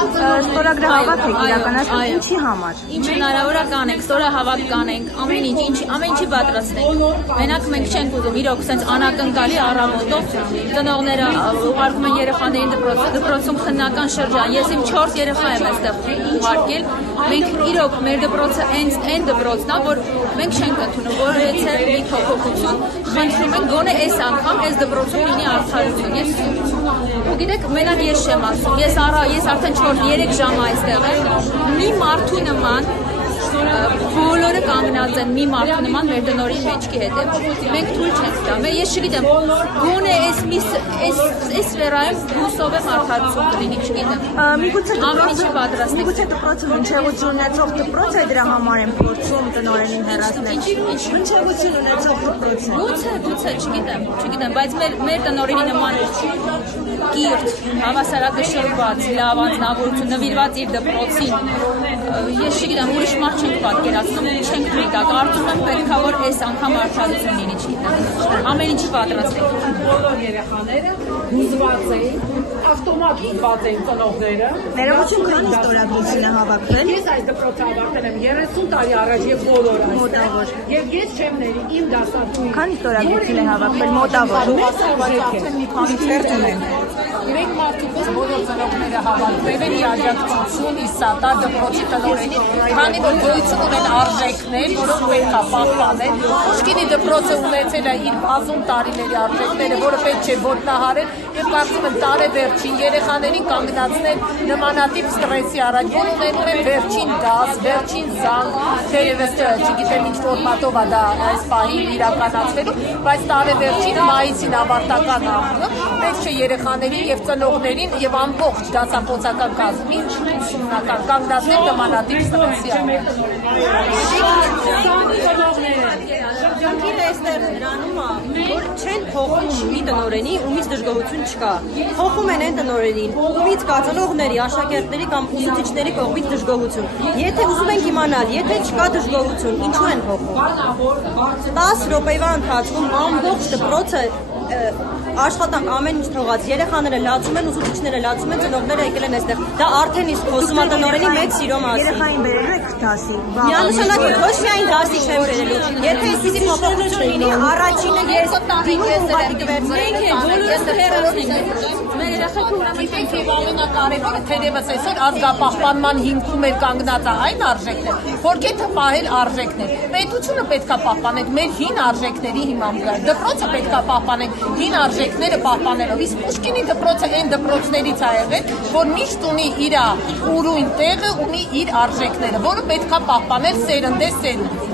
Ստորագրահավաք եք իրականացնում ինչի համար։ Ինչ հնարավոր է կանենք, ստորահավաք կանենք, ամեն ինչի պատրաստենք։ Մենակ մենք չենք ուզում իրոք sense անակնկալի առավոտով ծնողները ուղարկում են երեխաներին դպրոցում քննական շրջան։ Ես իմ 4 երեխա եմ այստեղ ուղարկել։ Մենք իրոք մեր դպրոցը այն դպրոցն է, որ մենք չենք ընդունում որևէ մի փոփոխություն։ Խնդրում ենք գոնե այս անգամ այս դպրոցում լինի արդարություն։ Ու գիտեք, մենակ ես չեմ ասում։ Ես արդեն 4-3 ժամ այստեղ եմ։ Մի մարդու նման բոլորը կանգնած են մի մարդու նման մեր տնօրենի մեջքի հետ։ Մենք թույլ չենք տա։ Ես չգիտեմ, գոնե այս սֆերայում հուսով եմ արդարություն կլինի, չգիտեմ։ Միգուցե պատրաստենք։ հնչեղություն ունեցող դպրոց է դրա համար են փորձում տնօրենին հեռացնել։ Հնչեղություն ունեցող դպրոց է։ Գուցե, չգիտեմ, բայց մեր տնօրենի նման կիրթ, հավասարակշռված, լավ անձնավորություն, նվիրված իր դպրոցին։ Ես չգիտեմ, ուրիշ մարդ չենք պատկերացնում, չենք դիտակ, կարծում եմ պետք է որ այս անգամ արդարություն լինի, չգիտեմ։ Ամեն ինչի պատրաստենք։ Բոլոր երեխաները հուզված էին, ավտոմատ հուզված էին ծնողները։ Ներողություն, քանի ստորագրություն է հավաքվել։ Ես այս դպրոցը ավարտել եմ 30 տարի առաջ եւ բոլոր մոտավոր։ Եվ ես չեմ ների իմ դասատուին։ Քանի ստորագրություն է հավաքվել մոտավոր։ Մի քանի թերթ ունեն։ Մենք մարդուց բոլոր ծնողները հավաքվել են աջակցություն իսատար դպրոցի տնօրենի, քանի որ գոյություն ունեն արժեքներ, որոնք պետք է պահպանել։ Պուշկինի դպրոցը ունեցել է իր բազում տարիների արժեքները, որը պետք չէ ոտնահարել եւ կարծում եմ տարեվերջին երեխաներին կանգնացնել նմանատիպ ստրեսի առաջ, որ ունենում են վերջին դաս, վերջին զանգ, թերևս չգիտեմ ինչ ֆորմատով է դա այս պահին իրականացվելու, բայց տարեվերջին մայիսին ավարտական ամսը պետք չէ երեխաներին եւ ծնողներին եւ ամբողջ դասախոսական կազմին ուսումնական կանգնացնել նմանատիպ ստրեսի առաջ։ Շրջանքին այստեղ նրանում է, որ չեն փոխում մի տնօրենի, ումից դժգոհություն չկա։ Փոխում են այն տնօրենին, ումից կա ծնողների, աշակերտների կամ ուսուցիչների կողմից դժգոհություն։ Եթե ուզում ենք իմանալ, եթե չկա դժգոհություն, ինչու են փոխում։ 10 րոպեվա ընթացքում ամբողջ դպրոցը աշխատանք ամեն ինչ թողած, երեխաները լացում են, ուսուցիչները լացում են, ծնողները եկել են այստեղ։ Դա արդեն իսկ խոսում է տնօրենի մեծ սիրո մասին։ Երեխային բերելու եք դասի։ Միանշանակ ոչ միայն դասի չեմ բերելու։ Եթե այսպիսի փոփոխություն լինի, առաջինը ես Մեր երեխեքը ուրեմն Եվ ամենակարևորը թերևս այսօր ազգապահպանման հիմքում էր կանգնած այն արժեքներ, որ գետը պահել արժեքներ։ Պետությունը պետք է պահպանենք մեր հին արժեքների հիման վրա։ Դպրոցը պետք է պահպանենք հին արժեքները պահպանելով։ Իսկ Պուշկինի դպրոցը այն դպրոցներից է եղել, որ միշտ ունի իր ուրույն տեղը, ունի իր արժեքները, որը պետք է պահպանել սերնդե սերունդ։